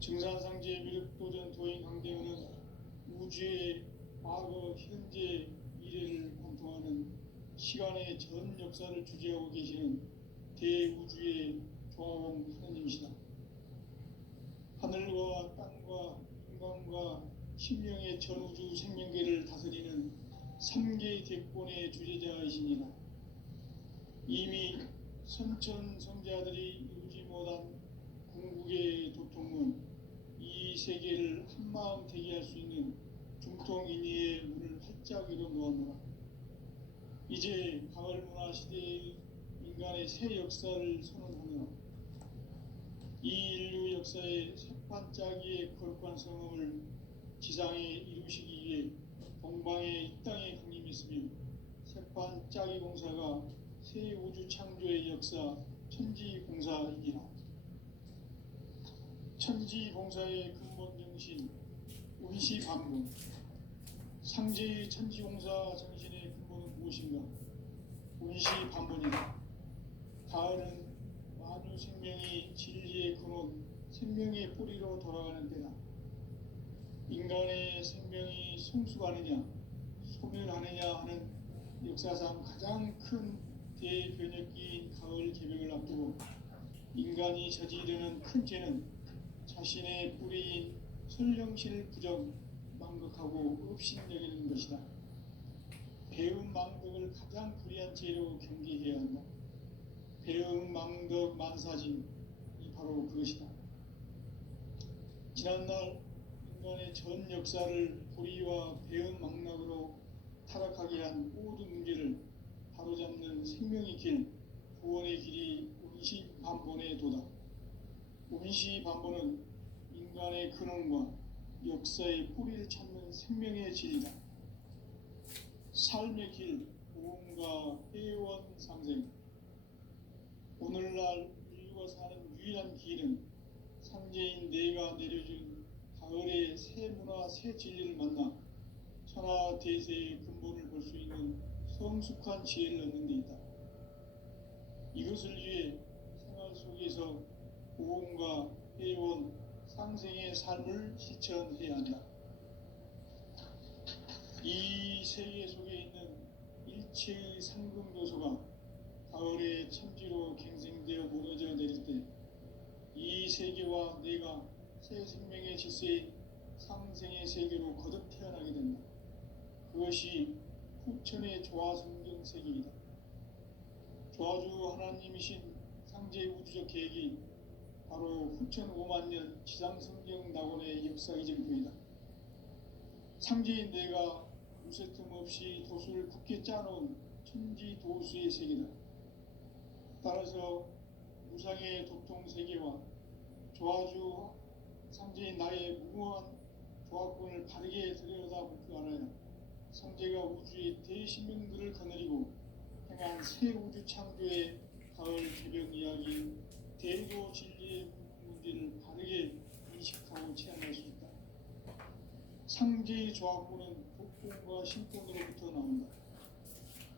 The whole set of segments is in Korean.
증산상제 미륵도전 도인 강대원은 우주의 과거, 현재, 미래를 관통하는 시간의 전 역사를 주재하고 계시는 대우주의 조화원 하느님이시다. 하늘과 땅과 인간과 신령의 전우주 생명계를 다스리는 3개 대권의 주재자이시니라. 이미 선천성자들이 이루지 못한 궁극의 도통은 이 세계를 한마음 되게 할 수 있는 중통인의의 문을 활짝 열어 놓았노라. 이제 가을문화 시대의 인간의 새 역사를 선언하노라. 이 인류 역사의 새반짝이의 거룩한 성음을 지상에 이루시기 위해 동방의 이 땅에 강림했으며 새반짝이 공사가 새 우주 창조의 역사 천지공사이기라. 천지공사의 근본 정신 운시반문. 상제의 천지공사 정신의 근본은 무엇인가? 운시반문이다. 가을은 만유 생명이 진리의 근원, 생명의 뿌리로 돌아가는 때다. 인간의 생명이 성숙하느냐, 소멸하느냐 하는 역사상 가장 큰 대변혁기인 가을 개벽을 앞두고 인간이 저지르는 큰 죄는 자신의 뿌리인 설령실 부정, 망극하고 업신여기는 것이다. 배움 망덕을 가장 불의한 죄로 경계해야 한다. 배움 망덕 만사진, 이 바로 그것이다. 지난날 인간의 전 역사를 불의와 배움 망락으로 타락하게 한 모든 문제를 바로잡는 생명의 길, 구원의 길이 운시반본의 도다. 운시반본은 인간의 근원과 역사의 뿌리를 찾는 생명의 진리다. 삶의 길, 보험과 회원 상생. 오늘날 인류가 사는 유일한 길은 상제인 내가 내려준 가을의 새 문화, 새 진리를 만나 천하 대세의 근본을 볼 수 있는 성숙한 지혜를 얻는 데 있다. 이것을 위해 생활 속에서 보험과 회원, 상생의 삶을 실천해야 한다. 이 세계 속에 있는 일체의 상금도소가 가을의 천지로 갱생되어 무너져 내릴 때 이 세계와 내가 새 생명의 질서인 상생의 세계로 거듭 태어나게 된다. 그것이 후천의 조화성경 세계이다. 조화주 하나님이신 상제 우주적 계획이 바로 후천 5만년 지상성경 낙원의 역사 이정표이다. 상제인 내가 무쇠 틈 없이 도수를 굳게 짜놓은 천지도수의 세계다. 따라서 무상의 도통세계와 조화주 상제인 나의 무모한 조화권을 바르게 들여다볼 줄 알아야 상제가 우주의 대신명들을 거느리고 행한 새 우주 창조의 가을 개벽 이야기 대도 진리의 문제를 바르게 인식하고 체험할 수 있다. 상제의 조화권은 복권과 신권으로부터 나온다.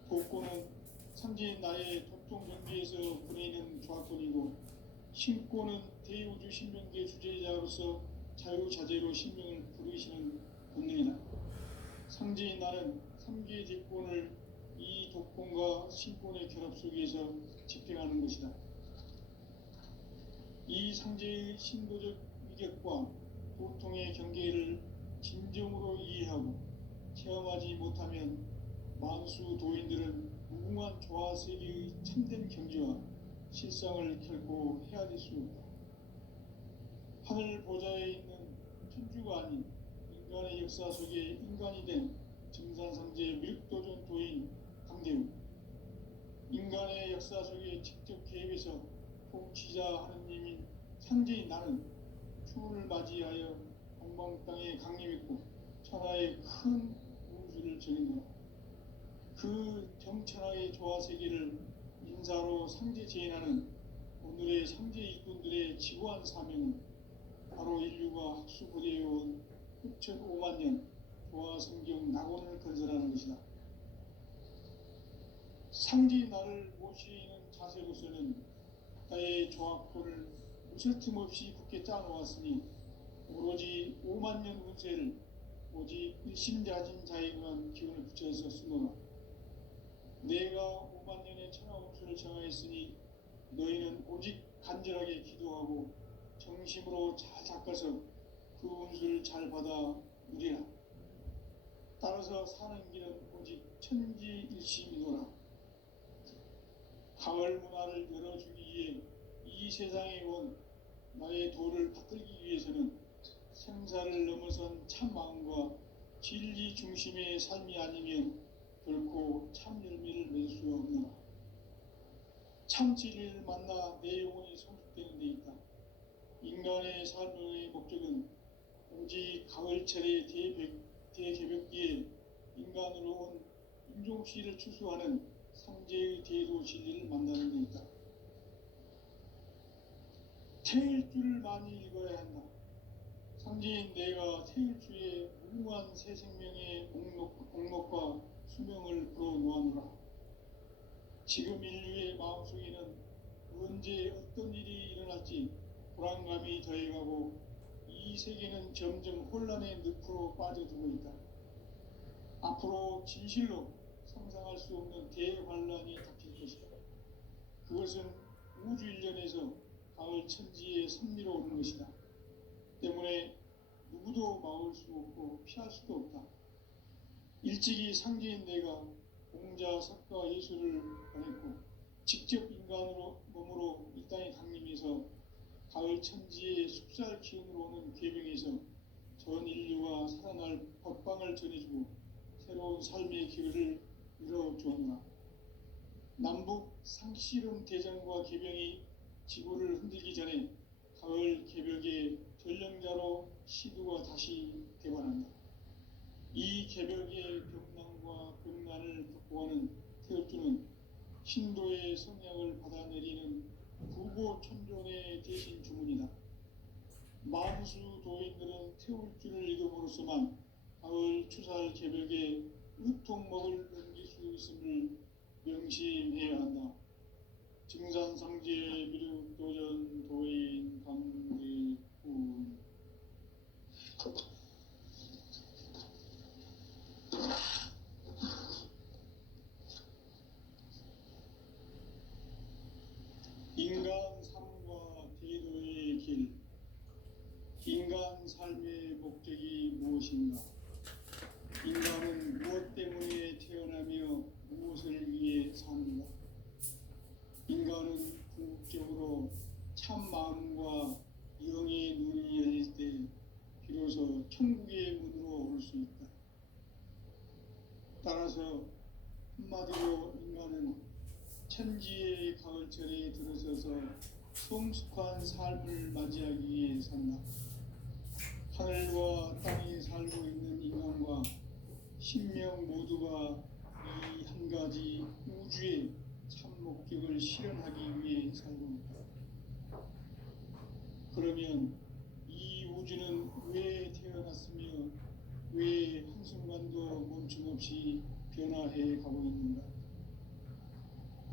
복권은 상제인 나의 도통 경계에서 보내는 조화권이고 신권은 대우주 신명계 주제자로서 자유자재로 신명을 부르시는 본능이다. 상제인 나는 3개 뒷권을 이 독권과 신권의 결합 속에서 집행하는 것이다. 이 상제의 신도적 위격과 도통의 경계를 진정으로 이해하고 체험하지 못하면 만수 도인들은 무궁한 조화세계의 참된 경지와 실상을 결코 헤아릴 수 없다. 하늘 보좌에 있는 천주가 아닌 인간의 역사 속에 인간이 된 증산상제 미륵도전 도인 강대우. 인간의 역사 속에 직접 개입해서 통치자 하느님인 상제인 나는 추운을 맞이하여 동방 땅에 강림했고 천하의 큰 우주를 전인노라. 그 정천하의 조화세계를 인사로 상제 제인하는 오늘의 상제 일꾼들의 지구한 사명은 바로 인류가 학수부대해온 후천 5만년 조화성경 낙원을 건설하는 것이다. 상제의 나를 모시는 자세로서는 나의 조화권을 무쇠 틈 없이 굳게 짜놓았으니 오로지 5만 년 운세를 오직 일심자진 자에게만 기운을 붙여서 쓰노라. 내가 5만 년의 천하 운수를 정하였으니 너희는 오직 간절하게 기도하고 정심으로 잘 닦아서 그 운수를 잘 받아 누리라. 따라서 사는 길은 오직 천지일심이노라. 가을 문화를 열어주기 위해 이 세상에 온 나의 도를 받들기 위해서는 생사를 넘어선 참 마음과 진리 중심의 삶이 아니면 결코 참 열매를 맺을 수 없노라. 참 진리를 만나 내 영혼이 성숙되는 데 있다. 인간의 삶의 목적은 오직 가을철의 대개벽기에 인간으로 온 인종씨를 추수하는 상제의 대도 진리를 만나는 데 있다. 태일주를 많이 읽어야 한다. 상제인 내가 태일주의 무궁한 새 생명의 목록과 수명을 불어놓아노라. 지금 인류의 마음속에는 언제 어떤 일이 일어날지 불안감이 더해가고 이 세계는 점점 혼란의 늪으로 빠져들고 있다. 앞으로 진실로 상상할 수 없는 대환란이 닥칠 것이다. 그것은 우주 일련에서 가을 천지의 섭리로 오는 것이다. 때문에 누구도 막을 수 없고 피할 수도 없다. 일찍이 상제인 내가 공자, 석가, 예수를 보냈고 직접 인간으로 몸으로 이 땅에 강림해서 가을 천지의 숲살 기운으로 오는 궤병에서 전 인류가 살아날 법방을 전해주고 새로운 삶의 기회를 이뤄주었노라. 남북 상씨름 대전과 개병이 지구를 흔들기 전에 가을 개벽의 전령자로 시두가 다시 대관한다. 이 개벽의 병난과 병난을 극복하는 태엽주는 신도의 성약을 받아내리는 구보천존의 대신 주문이다. 만수 도인들은 태울주를 읽음으로써만 가을 추살 개벽에 의통목을 넘길 수 있음을 명심해야 한다. 증산상제 미륵도전 도인 강대군. 인간 삶과 대도의 길. 인간 삶의 목적이 무엇인가? 인간은 무엇 때문에 태어나며 무엇을 위해 사는가? 인간은 궁극적으로 참 마음과 영의 눈이 열릴 때 비로소 천국의 문으로 올 수 있다. 따라서 한마디로 인간은 천지의 가을철에 들어서서 성숙한 삶을 맞이하기 위해 산다. 하늘과 땅에 살고 있는 인간과 신명 모두가 이 한 가지 우주의 참 목적을 실현하기 위해 살고 있다. 그러면 이 우주는 왜 태어났으며 왜 한순간도 멈춤없이 변화해 가고 있는가?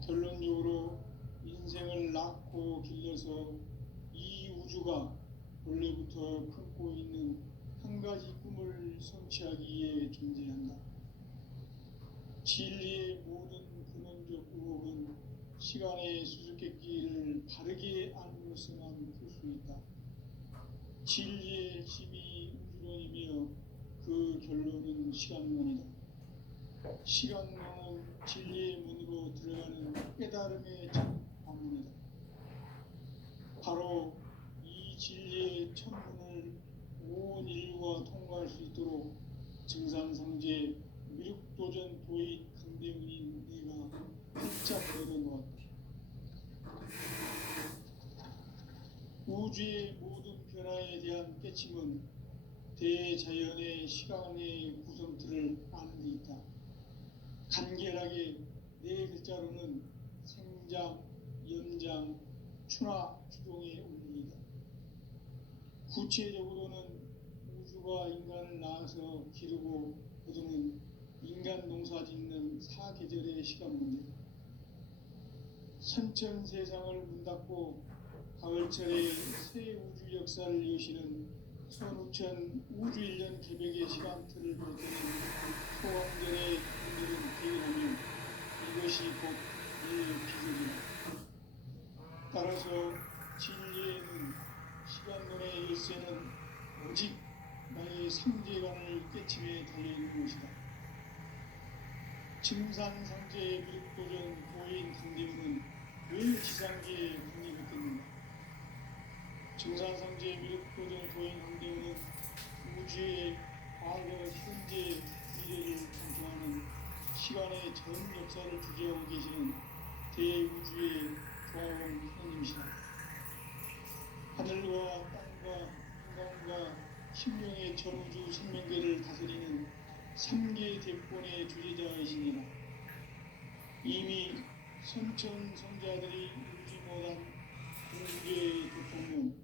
결론적으로 인생을 낳고 길러서 이 우주가 원래부터 품고 있는 한 가지 꿈을 성취하기 위해 존재한다. 진리의 모든 근원적 의혹은 시간의 수수께끼를 바르게 알므로서만 풀 수 있다. 진리의 핵심이 우주론이며 그 결론은 시간론이다. 시간론은 진리의 문으로 들어가는 깨달음의 첫 방문이다. 바로 이 진리의 천문을 온 인류가 통과할 수 있도록 증산상제 미륵도전 도인 강대문인 내가 활짝 내려놓았다. 우주의 모든 변화에 대한 깨침은 대자연의 시간의 구성틀을 아는 데 있다. 간결하게 네 글자로는 생장, 연장, 추나 추동의 원리이다. 구체적으로는 우주가 인간을 낳아서 기르고 거두는 인간 농사 짓는 사계절의 시간 문제다. 선천 세상을 문 닫고 가을철에 새 우주 역사를 여시는 선우천 우주일년 개벽의 시간틀을 버티는 소왕전의 힘들은 대응하며 이것이 곧 이 기적이다. 따라서 진리에는 시간론의 열쇠는 오직 나의 상제관을 깨침에 달려있는 것이다. 증산상제의 미륵도전 고인 강대우는 왜 지상계에 독립했겠는가? 증산상제의 미륵도전 고인 강대우는 우주의 과거, 현재, 미래를 관통하는 시간의 전 역사를 주재하고 계시는 대우주의 조화원 하나님이시다. 하늘과 땅과 인간과 심령의 전우주 생명계를 다스리는 3개 대권의 주제자이시니라. 이미 선천성자들이 이루지 못한 공개의 교통론,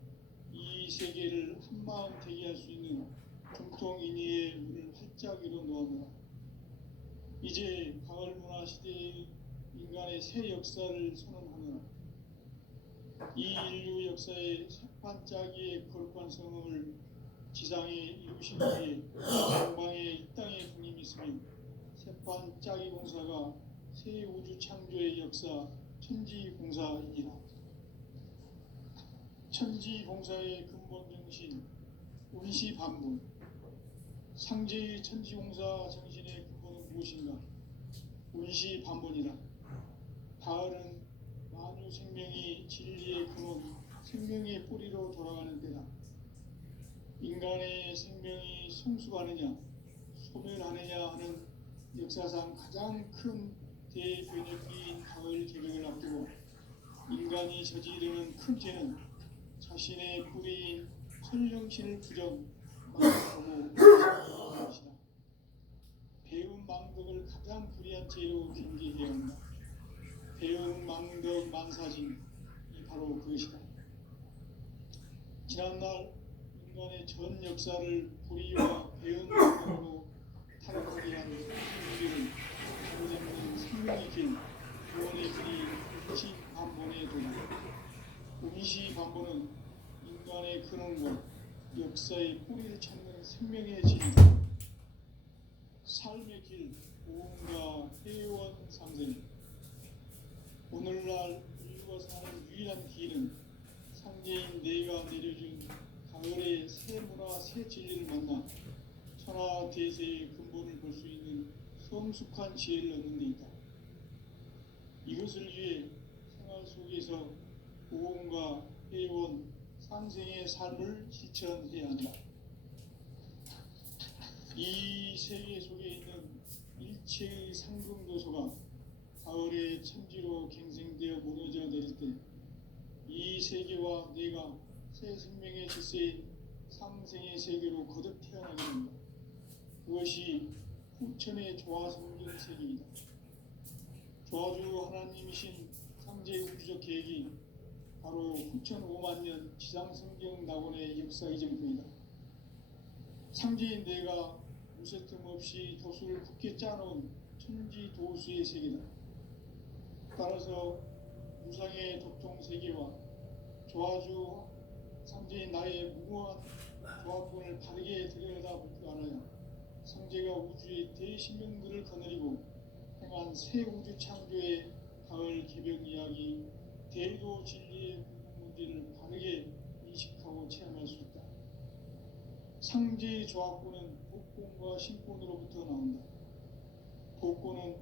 이 세계를 한마음 되게 할 수 있는 중통인의의 문을 활짝 열어놓았노라. 이제 가을 문화 시대의 인간의 새 역사를 선언하노라. 이 인류 역사의 세판짜기의 거룩한 성을 지상에 이루신 뒤에 영광의 이 땅에 군림이 있으며 세판짜기 공사가 새 우주 창조의 역사 천지공사이니라. 천지공사의 근본 정신 운시반분. 상제의 천지공사 정신의 근본은 무엇인가? 운시반분이라. 가을은 만유 생명이 진리의 근원, 생명의 뿌리로 돌아가는 때다. 인간의 생명이 성숙하느냐, 소멸하느냐 하는 역사상 가장 큰 대변혁기인 가을 개벽을 앞두고 인간이 저지르는 큰 죄는 자신의 뿌리인 천령신을 부정하고 것이다. 배운 망덕을 가장 불의한 죄로 경계해야 한다. 배운 망덕 만사진이 바로 그것이다. 지난날 인간의 전 역사를 불의와 배운 망덕으로 타락하게 한 인류는 가로잡는 생명의 길, 구원의 길이 운시반본의 도다. 운시반본은 인간의 근원과 역사의 뿌리를 찾는 생명의 길이다. 삶의 길, 오음과 회원 상생. 오늘날 인류가 사는 유일한 길은 상제인 내가 내려준 가을의 새 문화, 새 진리를 만나 천하 대세의 근본을 볼 수 있는 성숙한 지혜를 얻는 데 있다. 이것을 위해 생활 속에서 오음과 회원, 상생의 삶을 실천해야 한다. 이 세계 속에 있는 일체의 상금도소가 가을의 천지로 갱생되어 무너져 내릴 때 이 세계와 내가 새 생명의 질서인 상생의 세계로 거듭 태어나게 된다. 그것이 후천의 조화성전 세계이다. 조화주 하나님이신 상제 우주적 계획이 바로 후천 5만 년 지상성경 낙원의 역사 이정표이다. 상제인 내가 무쇠틈 없이 도수를 굳게 짜놓은 천지 도수의 세계다. 따라서 무상의 도통 세계와 조화주 상제인 나의 무모한 조합권을 바르게 들여다보지 않아야 상제가 우주의 대신명들을 거느리고 행한 새 우주 창조의 가을 개벽 이야기, 대도 진리의 문제를 바르게 인식하고 체험할 수 있다. 상제의 조합권은 복권과 신권으로부터 나온다. 복권은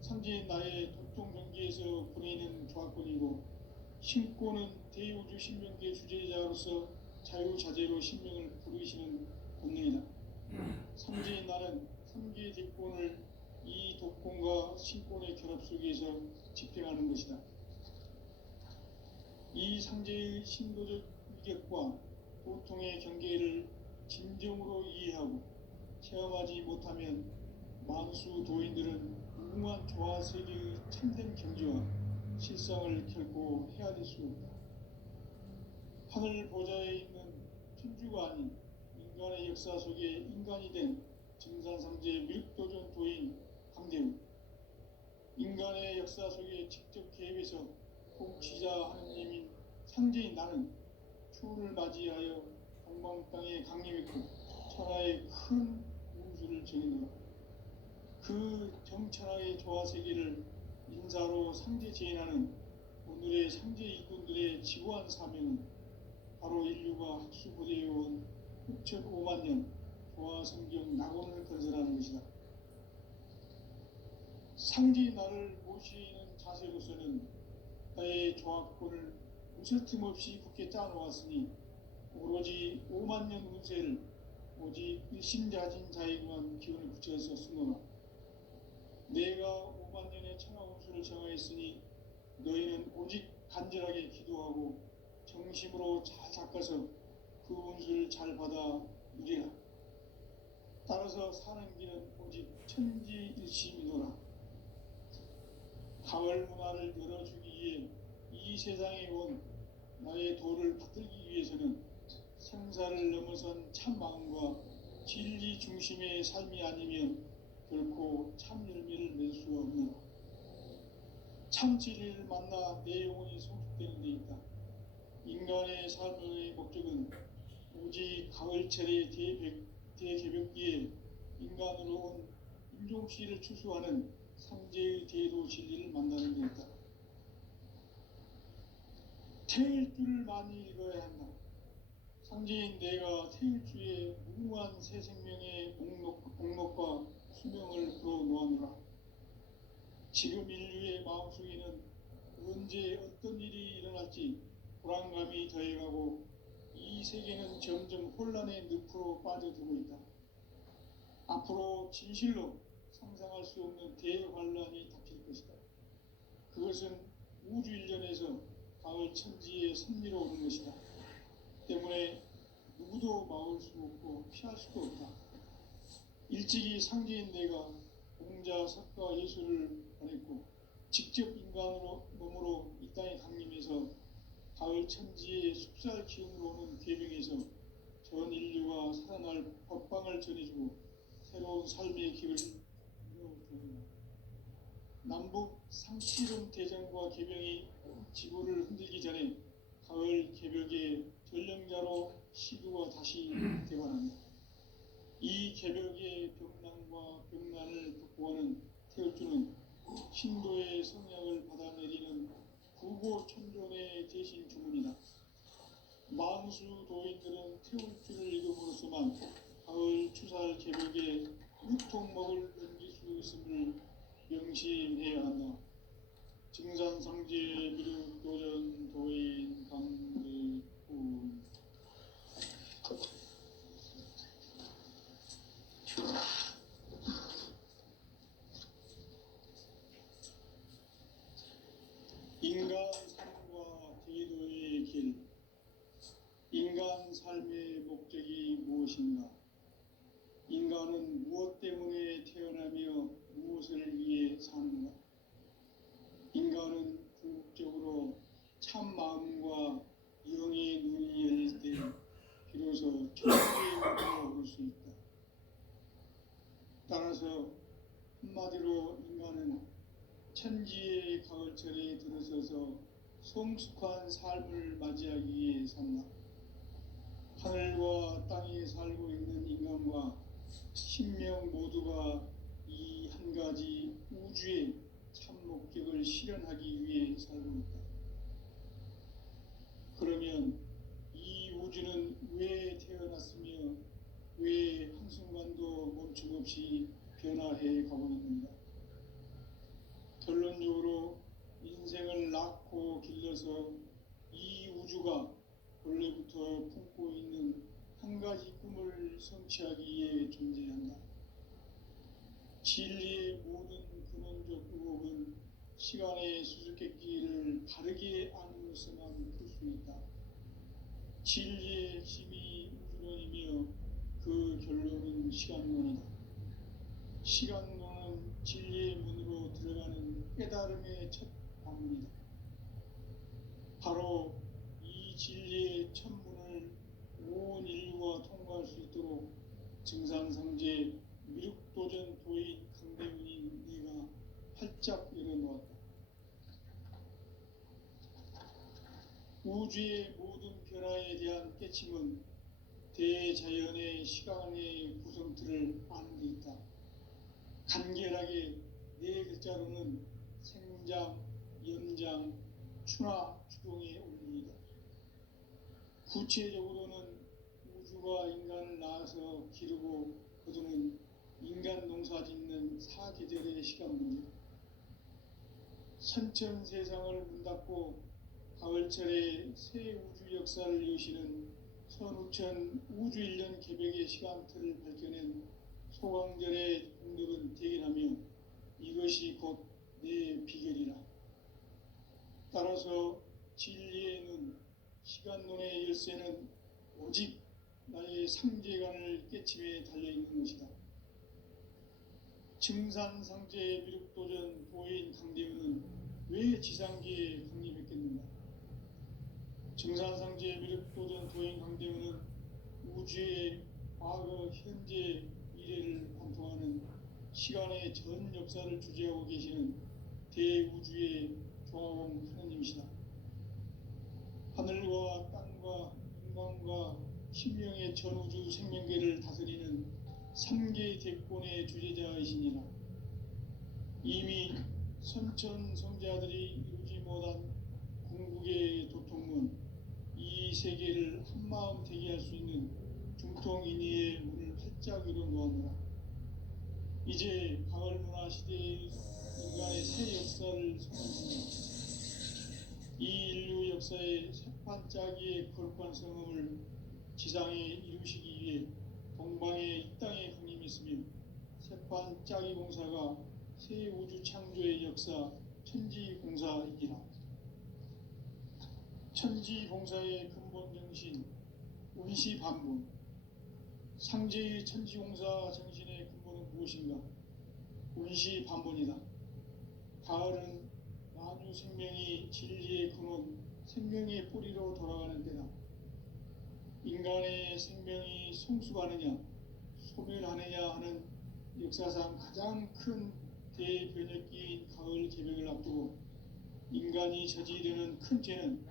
상제인 나의 도통 경계에서 보내는 조합권이고, 신권은 대우주 신명계 주제자로서 자유자재로 신명을 부르시는 권능이다. 상제인 나는 3개 뒷권을 이 독권과 신권의 결합 속에서 집행하는 것이다. 이 상제의 신도적 위격과 보통의 경계를 진정으로 이해하고 체험하지 못하면 만수 도인들은 무궁한 조화세계의 참된 경지와 실상을 결코 헤아릴 수 없다. 하늘 보좌에 있는 천주가 아닌 인간의 역사 속에 인간이 된 증산상제의 미륵도전 도인 강대우, 인간의 역사 속에 직접 개입해서 통치자 하느님인 상제인 나는 추후를 맞이하여 동방 땅에 강림했고 천하의 큰 운수를 정해놓아 그 정천하의 조화세계를 인사로 상제 제인하는 오늘의 상제 일꾼들의 지고한 사명은 바로 인류가 학수고대해온 6,5만 년 조화성경 낙원을 건설하는 것이다. 상제의 나를 모시는 자세로서는 나의 조합권을 무설틈 없이 굳게 짜놓았으니 오로지 5만 년 운세를 오직 일심자진 자에게만 기운을 붙여서 쓰노라. 내가 5만 년의 천하 운수를 정하였으니 너희는 오직 간절하게 기도하고 정심으로 잘 닦아서 그 운수를 잘 받아 누리라. 따라서 사는 길은 오직 천지일심이노라. 가을 문화를 열어주기 위해 이 세상에 온 나의 도를 받들기 위해서는 생사를 넘어선 참 마음과 진리 중심의 삶이 아니면 결코 참 열매를 낼 수 없노라. 참 진리를 만나 내 영혼이 성숙되는 데 있다. 인간의 삶의 목적은 오직 가을철의 대개벽기에 인간으로 온 인종씨를 추수하는 상제의 대도 진리를 만나는 데 있다. 태일 줄을 많이 읽어야 한다. 상제인 내가 태일주의 무궁한 새 생명의 목록과 수명을 풀어놓았노라. 지금 인류의 마음속에는 언제 어떤 일이 일어날지 불안감이 더해가고 이 세계는 점점 혼란의 늪으로 빠져들고 있다. 앞으로 진실로 상상할 수 없는 대환란이 닥칠 것이다. 그것은 우주 일련에서 가을 천지의 섭리로 오는 것이다. 때문에 누구도 막을 수 없고 피할 수도 없다. 일찍이 상제인 내가 공자, 석가, 예수를 보냈고 직접 인간으로 몸으로 이 땅에 강림해서 가을 천지의 숲살 기운으로 오는 계명에서 전 인류가 살아날 법방을 전해주고 새로운 삶의 길을 이루어줍니다. 남북 상치름 대전과 개병이 지구를 흔들기 전에 가을 개벽의 전령자로 시두가 다시 대관합니다. 이 개벽의 병난과 병난을 극복하는 태울주는 신도의 성약을 받아내리는 구고천존의 대신 주문이다. 만수 도인들은 태울주를 읽음으로써만 가을 추살 개벽에 육통목을 넘길 수 있음을 명심해야 한다. 증산상제 미륵 도전 도인 강대군 인간 삶과 제도의 길. 인간 삶의 목적이 무엇인가? 인간은 무엇 때문에 태어나며 무엇을 위해 사는가? 인간은 궁극적으로 참 마음과 영의 눈이 열릴 때 비로소 천지의 문으로 오를 수 있다. 따라서 한마디로 인간은 천지의 가을철에 들어서서 성숙한 삶을 맞이하기 위해 산다. 하늘과 땅에 살고 있는 인간과 신명 모두가 이 한 가지 우주의 참 목적을 실현하기 위해 살고 있다. 그러면 이 우주는 왜 태어났으며 왜 한순간도 멈춤없이 변화해 가고 있는가? 결론적으로 인생을 낳고 길러서 이 우주가 원래부터 품고 있는 한 가지 꿈을 성취하기 위해 존재한다. 진리의 모든 근원적 의혹은 시간의 수수께끼를 바르게 안으로서만 풀 수 있다. 진리의 핵심이 우주론이며 그 결론은 시간론이다. 시간론은 진리의 문으로 들어가는 깨달음의 첫 방문이다. 바로 이 진리의 첫 문을 온 인류가 통과할 수 있도록 증산상제 미륵도전 도인 강대훈인 네가 활짝 열어놓았다. 우주의 모든 변화에 대한 깨침은 대자연의 시간의 구성틀을 아는 데 있다. 간결하게 네 글자로는 생장, 연장, 추나 추동의 원리이다. 구체적으로는 우주가 인간을 낳아서 기르고 거두는 인간 농사 짓는 사계절의 시간 문제. 선천 세상을 문 닫고 가을철에 새 우주 역사를 여시는 선우천 우주 1년 개벽의 시간틀을 밝혀낸 소강절의 공덕은 대견하며 이것이 곧 내 비결이라. 따라서 진리의 눈, 시간론의 열쇠는 오직 나의 상제관을 깨침에 달려있는 것이다. 증산상제의 미륵도전 도인 강대우는 왜 지상계에 강림했겠는가? 증산상제의 미륵도전 도인 강대우는 우주의 과거, 현재, 미래를 관통하는 시간의 전 역사를 주재하고 계시는 대우주의 조화공 하느님이시다. 하늘과 땅과 인간과 신명의 전우주 생명계를 다스리는 3개 대권의 주제자이시니라. 이미 선천성자들이 이루지 못한 궁극의 도통문, 이 세계를 한마음 되게 할 수 있는 중통인의의 문을 활짝 열어 놓았노라. 이제 가을문화 시대의 인간의 새 역사를 선언합니다. 이 인류 역사의 새판짜기의 거룩한 성음을 지상에 이루시기 위해 동방의 이 땅에 강림했으며 새판짜기 공사가 새 우주 창조의 역사 천지공사이기라. 천지공사의 근본 정신 운시반본. 상제의 천지공사 정신의 근본은 무엇인가? 운시반본이다. 가을은 만유 생명이 진리의 근원, 생명의 뿌리로 돌아가는 때다. 인간의 생명이 성숙하느냐, 소멸하느냐 하는 역사상 가장 큰 대변혁기인 가을 개벽을 앞두고 인간이 저지르는 큰 죄는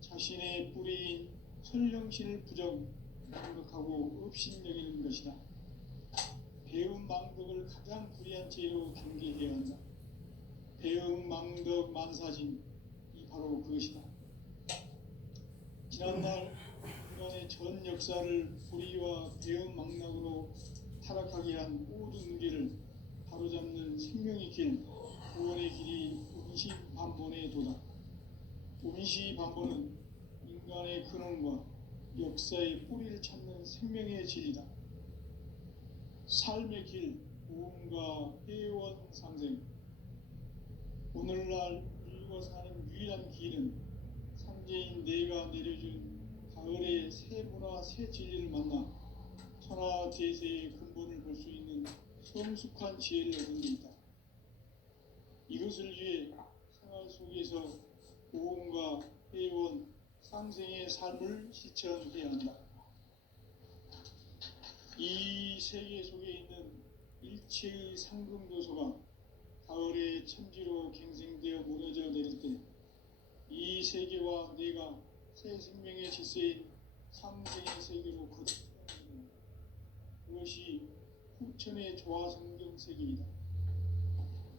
자신의 뿌리인 설령신을 망각하고 업신여기는 것이다. 배움 망덕을 가장 불의한 죄로 경계해야 한다. 배움 망덕 만사진, 이 바로 그것이다. 지난날 인간의 전 역사를 불의와 배움 망락으로 타락하게 한 모든 문제를 바로잡는 생명의 길, 구원의 길이 운시반본의 도다. 운시반본은 인간의 근원과 역사의 뿌리를 찾는 생명의 진리다. 삶의 길, 보험과 회원 상생. 오늘날 인류가 사는 유일한 길은 상제인 내가 내려준 가을의 새 문화, 새 진리를 만나 천하 대세의 근본을 볼 수 있는 성숙한 지혜를 얻은 데 있다. 이것을 위해 생활 속에서 보험과 회원, 상생의 삶을 실천해야 한다. 이 세계 속에 있는 일체의 상금도소가 가을의 천지로 갱생되어 무너져 내릴 때 이 세계와 내가 새 생명의 질서인 상생의 세계로 거듭나는 그것이 후천의 조화성경 세계이다.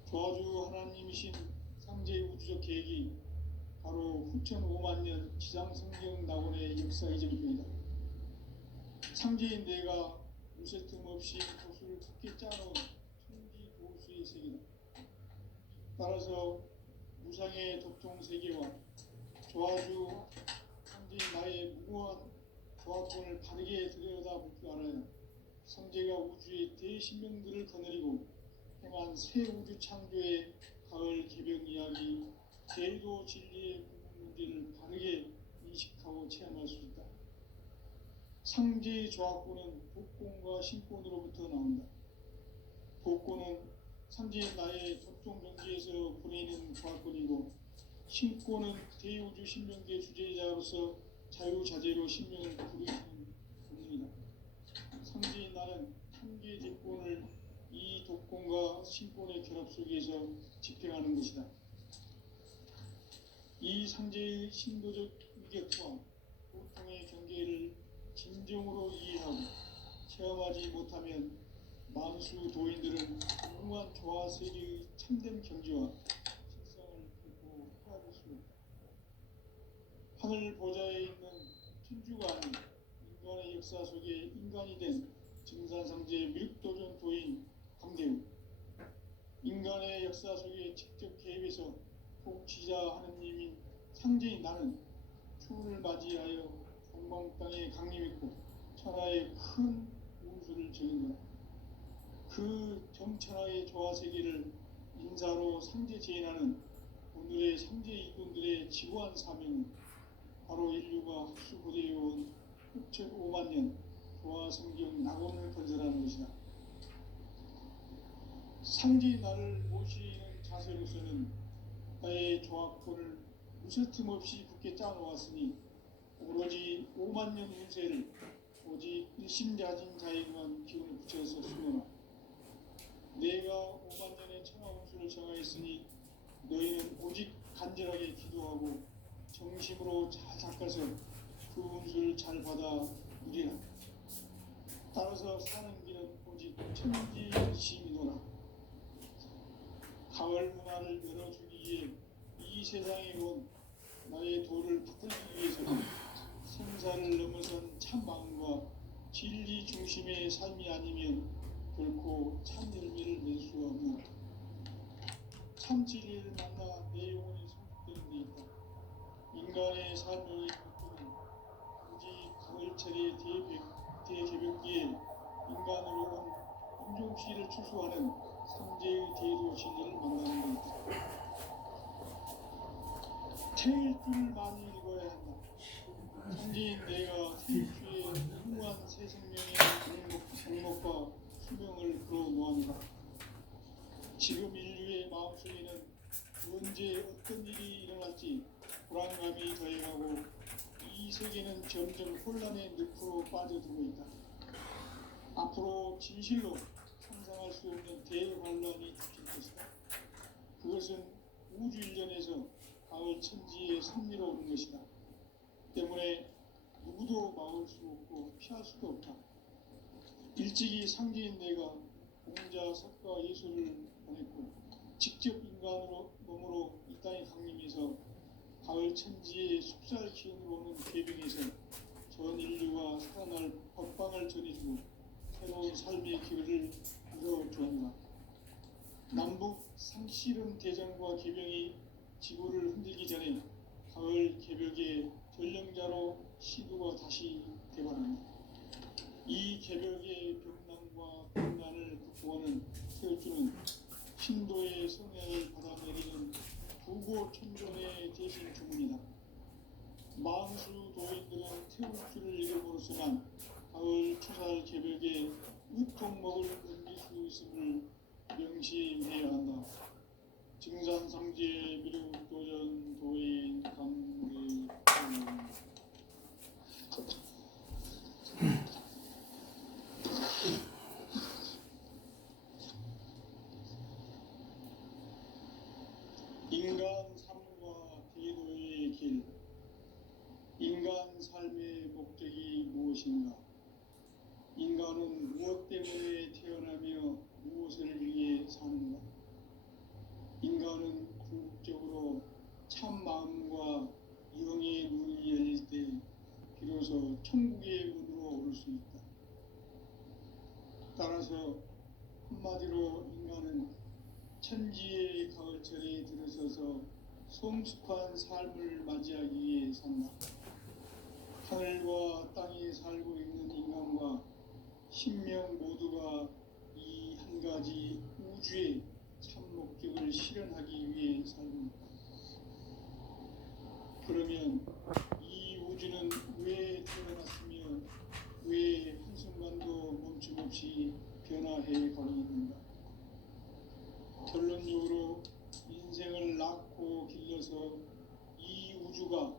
조화주 하나님이신 상제의 우주적 계획이 바로 후천 5만 년 지상성경 낙원의 역사 이전입니다. 상제인 내가 무쇠 틈 없이 도수를 굳게 짜놓은 천지 도수의 세계다. 따라서 무상의 도통 세계와 조화주 상제인 나의 무고한 조화권을 바르게 들여다볼 줄 알아야 상제가 우주의 대신명들을 거느리고 행한 새 우주 창조의 가을 개벽 이야기, 제도 진리의 궁극 문제를 바르게 인식하고 체험할 수 있다. 상제의 조화권은 복권과 신권으로부터 나온다. 복권은 상제의 나의 도통 경지에서 보내는 조화권이고, 신권은 대우주 신명계 주제자로서 자유자재로 신명을 부르시는 본능이다. 상제의 나는 한계 대권을 이 독권과 신권의 결합 속에서 집행하는 것이다. 이 상제의 신도적 위격과 고통의 경계를 진정으로 이해하고 체험하지 못하면 만수 도인들은 무궁한 조화 세계의 참된 경지와 실상을 결코 헤아릴 수 없다. 하늘 보좌에 있는 천주가 아닌 인간의 역사 속에 인간이 된 증산상제 미륵도전 도인 강대우, 인간의 역사 속에 직접 개입해서 통치자 하느님인 상제인 나는 추운을 맞이하여 동방 땅에 강림했고 천하에 큰 운수를 지은 것. 그 정천하의 조화 세계를 인사로 상제 제인하는 오늘의 상제 이군들의 지구한 사명은 바로 인류가 학수고대해온 6,5만 년 조화 성경 낙원을 건설하는 것이다. 상제 나를 모시는 자세로서는 나의 조합권을 무서틈 없이 굳게 짜놓았으니 오로지 5만 년 운세를 오직 일심자진 자에게만 기운을 붙여서 수행하라. 내가 5만 년의 천하 운수를 정하였으니 너희는 오직 간절하게 기도하고 정심으로 잘 닦아서 그 운수를 잘 받아 누리라. 따라서 사는 길은 오직 천지심이노라. 가을 문화를 열어주기 위해 이 세상에 온 나의 도를 붙들기 위해서는 생사를 넘어선 참 마음과 진리 중심의 삶이 아니면 결코 참 열매를 낼 수가 없노라. 참 진리를 만나 내 영혼이 성숙되는 데 있다. 인간의 삶의 목표는 오직 가을철의 대개벽기에 인간으로 온 인종씨를 추수하는 상제의 대도 진리를 만나는 데 있다. 태일 줄을 많이 읽어야 한다. 상제인 내가 태일주의 무궁한 새 생명의 장목과 수명을 걸어놓았노라. 지금 인류의 마음속에는 언제 어떤 일이 일어날지 불안감이 더해가고 이 세계는 점점 혼란의 늪으로 빠져들고 있다. 앞으로 진실로 상상할 수 없는 대환란이 닥칠 것이다. 그것은 우주 일전에서 가을 천지의 섭리로 오는 것이다. 때문에 누구도 막을 수 없고 피할 수도 없다. 일찍이 상제인 내가 공자, 석가, 예수를 보냈고 직접 인간으로 몸으로 이 땅에 강림해서 가을 천지의 속살 기운으로 오는 계병에서 전 인류가 살아날 법방을 전해주고 새로운 삶의 기회를 이뤄주었노라. 남북 상씨름 대전과 계병이 지구를 흔들기 전에 가을 개벽의 전령자로 시두가 다시 대발한다. 이 개벽의 벽난과 분난을 극복하는 태울주는 신도의 성향을 받아내리는 부고 천존의 대신 주문이다. 만수 도인들은 태울주를 읽음으로써만 가을 추살 개벽에 으통목을 옮길 수 있음을 명심해야 한다. 증산상제 미륵도전 도인 강대우. 인간 삶과 대도의 길. 인간 삶의 목적이 무엇인가? 인간은 무엇 때문에 태어나며 무엇을 위해 사는가? 인간은 궁극적으로 참 마음과 영의 눈이 열릴 때 비로소 천국의 문으로 오를 수 있다. 따라서 한마디로 인간은 천지의 가을철에 들어서서 성숙한 삶을 맞이하기 위해 산다. 하늘과 땅에 살고 있는 인간과 신명 모두가 이 한 가지 우주의 참 목적을 실현하기 위해 살고 있다. 그러면 이 우주는 왜 태어났으며 왜 한순간도 멈춤없이 변화해 가고 있는가? 결론적으로 인생을 낳고 길러서 이 우주가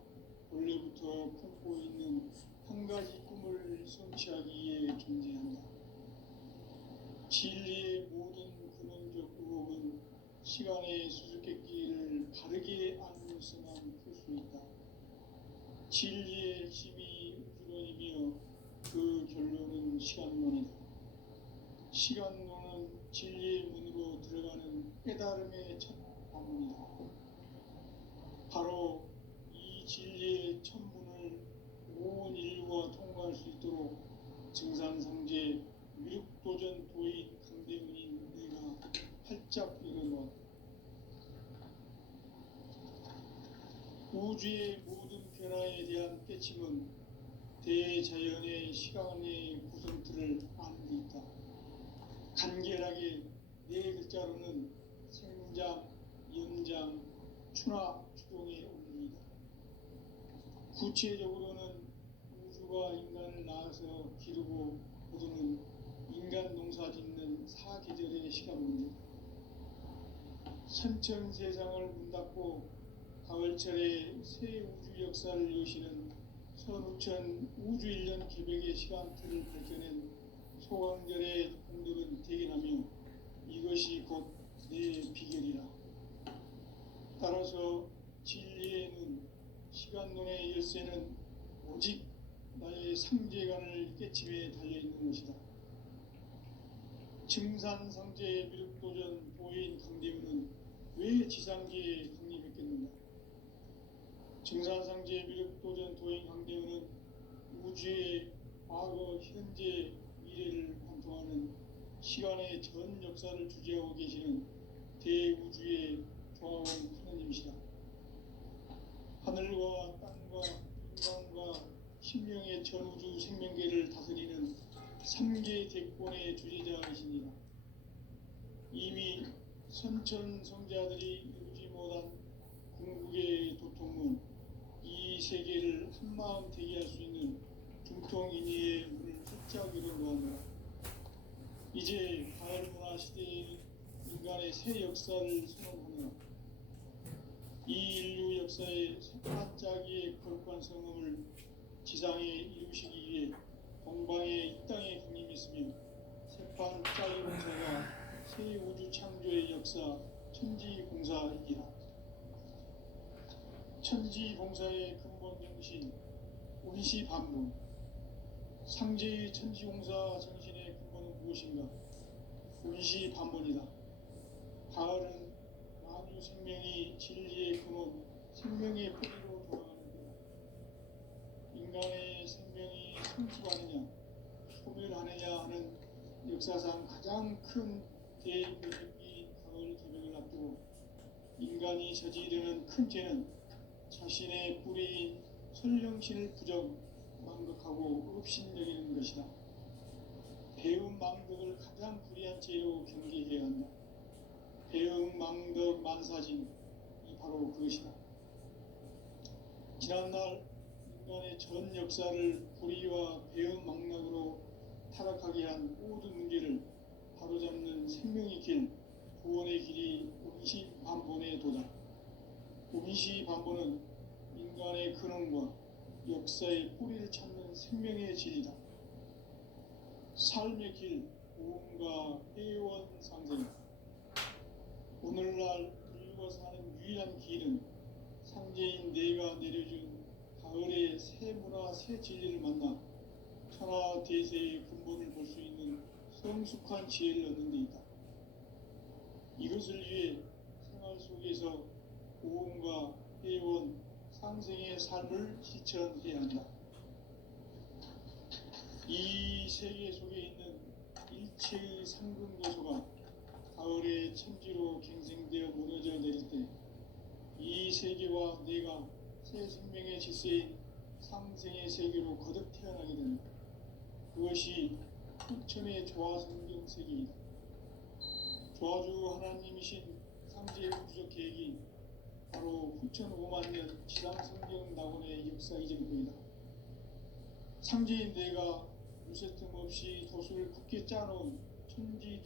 원래부터 품고 있는 한 가지 꿈을 성취하기 위해 존재한다. 진리의 모든 근원적 의혹은 시간의 수수께끼를 바르게 알므로서만 풀 수 있다. 진리의 핵심이 우주론이며 결론은 시간론이다. 시간론은 진리의 문으로 들어가는 깨달음의 첫 방문이다. 바로 이 진리의 첫 문을 온 인류가 통과할 수 있도록 증산상제 미륵도전 도인 강대문인 내가 활짝 열어놓았다. 우주의 모든 변화에 대한 깨침은 대자연의 시간의 구성틀을 아는 데 있다. 간결하게 네 글자로는 생장, 연장, 추나 추동의 원리이다. 구체적으로는 우주가 인간을 낳아서 기르고 거두는 인간 농사 짓는 사계절의 시간 문제다. 선천 세상을 문 닫고 가을철에 새 우주 역사를 여시는 선우천 우주 1년 기백의 시간틀을 밝혀낸 소강절의 공덕은 대견하며 이것이 곧 내 비결이라. 따라서 진리에는 시간론의 열쇠는 오직 나의 상제관을 깨침에 달려있는 것이다. 증산상제 미륵도전 도인 강대문은 왜 지상계에 강림했겠는가? 증산상제 미륵도전 도인 강대문은 우주의 과거, 현재, 미래를 관통하는 시간의 전 역사를 주재하고 계시는 대우주의 조화원 하느님이시다. 하늘과 땅과 인간과 신명의 전우주 생명계를 다스리는 3계 대권의 주재자이시니라. 이미 선천성자들이 이루지 못한 궁극의 도통문, 이 세계를 한마음 되게 할 수 있는 중통인의의 문을 활짝 열어놓았노라. 이제 가을문화 시대의 인간의 새 역사를 선언하며 이 인류 역사의 반짝이의 거룩한 성음을 지상에 이루시기 위해 동방의 이 땅에 강림했으며 새판 짜기 공사가 새 우주 창조의 역사 천지공사이기라. 천지공사의 근본 정신 운시반문, 상제의 천지공사 정신의 근본은 무엇인가? 운시반문이다. 가을은 만유 생명이 진리의 근원, 생명의 뿌리로 돌아가는 때다. 인간의 생명이 성숙하느냐, 소멸하느냐 하는 역사상 가장 큰 대변이 가을 개벽을 앞두고 인간이 저지르는 큰 죄는 자신의 뿌리인 설령신을 부정, 망덕하고 업신여기는 것이다. 배움 망덕을 가장 불의한 죄로 경계해야 한다. 배움 망덕 만사진이 바로 그것이다. 지난날 인간의 전 역사를 불의와 배움 망락으로 타락하게 한 모든 문제를 바로잡는 생명의 길, 구원의 길이 운시반본에 도다. 운시반본은 인간의 근원과 역사의 뿌리를 찾는 생명의 진리다. 삶의 길, 고음과 회원 상생. 오늘날 인류가 사는 유일한 길은 상제인 내가 내려준 가을의 새 문화, 새 진리를 만나 천하 대세의 근본을 볼 수 있는 성숙한 지혜를 얻는 데 있다. 이것을 위해 생활 속에서 고음과 회원, 상생의 삶을 실천해야 한다. 이 세계 속에 있는 일체의 상근고소가 가을의 천지로 갱생되어 무너져 내릴 때 이 세계와 내가 새 생명의 질서인 상생의 세계로 거듭 태어나게 된다. 그것이 후천의 조화성경 세계이다. 조화주 하나님이신 상제의 우주적 계획이 바로 후천 5만 년 지상성경 낙원의 역사 이전입니다. 상제인 내가 무쇠틈 없이 도수를 굳게 짜놓은 천지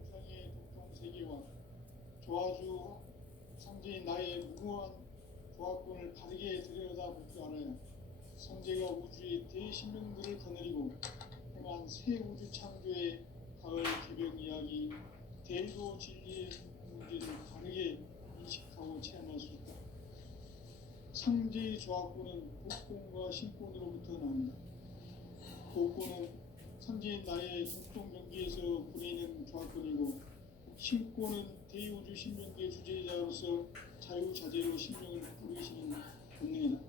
우상의 독통세계와 조화주 상제인 나의 무모한 조합권을 바르게 들여다볼 줄 알아야 상제가 우주의 대신명들을 거느리고 행한 새 우주 창조의 가을 개벽 이야기, 대도 진리의 문제를 바르게 인식하고 체험할 수 있다. 상제의 조합구는 복권과 신권으로부터 나옵니다. 복권은 상제인 나의 전통 경기에서 부리는 조합권이고, 신권은 대우주 신명기의 주제자로서 자유자재로 신명을 부리시는 본능이다.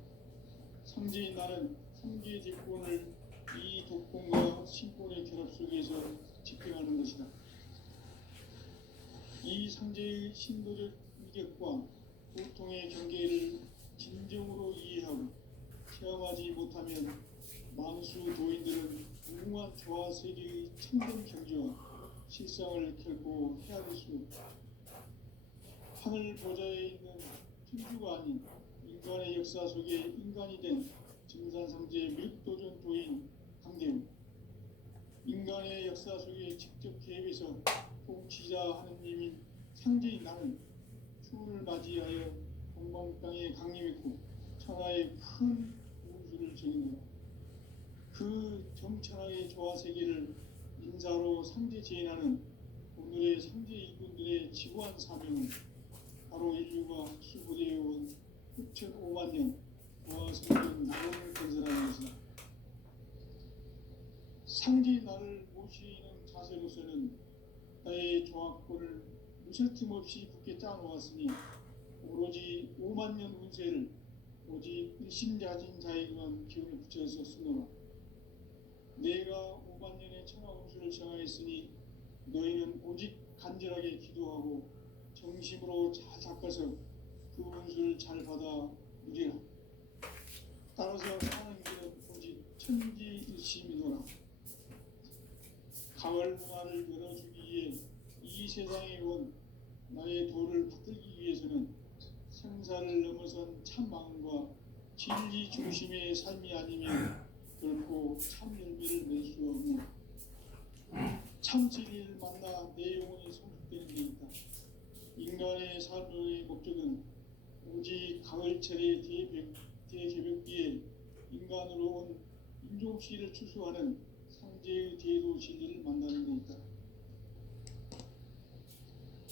상제인 나는 상제의 대권을 이 독권과 신권의 결합 속에서 집행하는 것이다. 이 상제의 신도적 위격과 보통의 경계를 진정으로 이해하고 체험하지 못하면 만수 도인들은 무궁한 조화 세계의 참된 경지와 실상을 결코 헤아릴 수 없다. 하늘 보좌에 있는 천주가 아닌 인간의 역사 속에 인간이 된 증산상제의 밀도전 도인 강대우, 인간의 역사 속에 직접 개입해서 통치자 하느님인 상제인 나는 추운을 맞이하여 동방 땅에 강림했고 천하의 큰 우주를 정의하라. 그 정천하의 조화 세계를 인사로 상제 제인하는 오늘의 상제 일꾼들의 지구한 사명은 바로 인류가 수부되어 온 6,500만 년 보아 성전 나를 건설하는 것이다. 상제의 나를 모시는 자세로서는 나의 조합권을 무쇠틈 없이 굳게 짜놓았으니 오로지 5만 년 운세를 오직 일심자진 자에게만 기운을 붙여서 쓰노라. 내가 5만 년의 천하 운수를 정하였으니 너희는 오직 간절하게 기도하고 정심으로 잘 닦아서 그 운수를 잘 받아 누리라. 따라서 사는 길은 오직 천지일심이노라. 가을 문화를 열어주기 위해 이 세상에 온 나의 도를 받들기 위해서는 생사를 넘어선 참 마음과 진리 중심의 삶이 아니면 결코 참 열매를 낼 수 없는 참 진리를 만나 내 영혼이 성숙되는 데 있다. 인간의 삶의 목적은 오직 가을철의 대개벽기에 인간으로 온 인종시를 추수하는 상제의 대도 진리를 만나는 데 있다.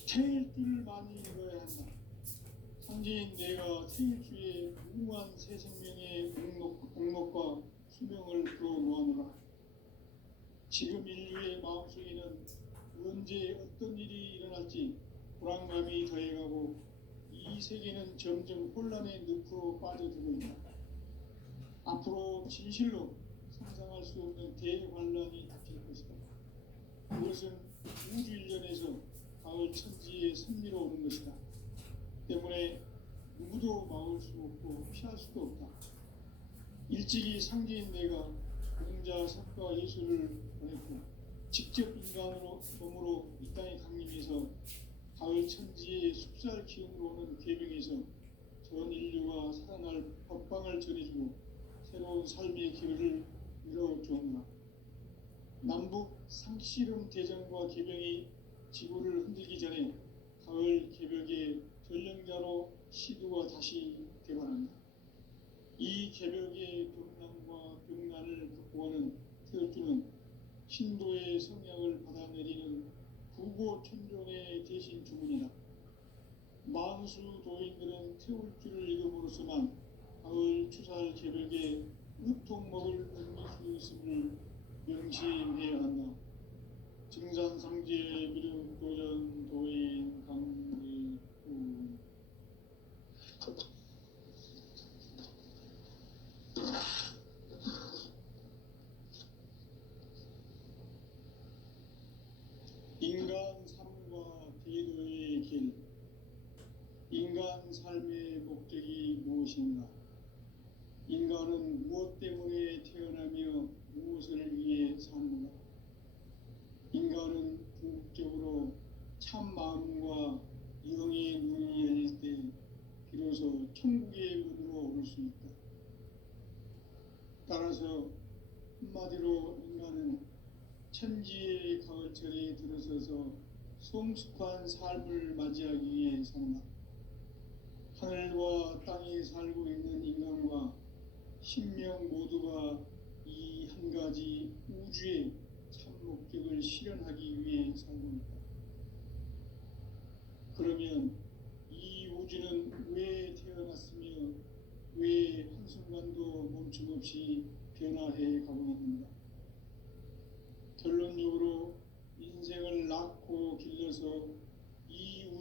태일주를 많이 읽어야 한다. 상제인 내가 태일주의 무궁한 새 생명의 공목과 수명을 풀어놓아노라. 지금 인류의 마음속에는 언제 어떤 일이 일어날지 불안감이 더해가고 이 세계는 점점 혼란의 늪으로 빠져들고 있다. 앞으로 진실로 상상할 수 없는 대환란이 닥칠 것이다. 그것은 우주 일련에서 가을 천지의 섭리로 오는 것이다. 때문에 누구도 막을 수 없고 피할 수도 없다. 일찍이 상제인 내가 공자, 석가, 예수를 보냈고 직접 인간으로 몸으로 이 땅에 강림해서 가을 천지의 숲살 기운으로 오는 계명에서 전 인류가 살아날 법방을 전해주고 새로운 삶의 기회를 열어주었노라. 남북 상씨름 대전과 개병이 지구를 흔들기 전에 가을 개벽의 전령자로 시두가 다시 되관한다. 이 개벽의 동난과 병난을 극복하는 태울주는 신도의 성약을 받아내리는 구고천종의 대신 주문이다. 만수 도인들은 태울주를 읽음으로써만 가을 추살 개벽에 으통먹을 얻을 수 있음을 명심해야 한다. 증산상제의 미륵 도전 도인 강대우. 인간 삶과 대도의 길. 인간 삶의 목적이 무엇인가? 인간은 무엇 때문에 태어나며 무엇을 위해 사는가? 인간은 궁극적으로 참 마음과 영의 눈이 열릴 때 비로소 천국의 문으로 올 수 있다. 따라서 한마디로 인간은 천지의 가을철에 들어서서 성숙한 삶을 맞이하기 위해 산다. 하늘과 땅에 살고 있는 인간과 신명 모두가 이 한 가지 우주의 참 목적을 실현하기 위해 살고 있다. 그러면 이 우주는 왜 태어났으며 왜 한순간도 멈춤없이 변화해 가고 있는가. 결론적으로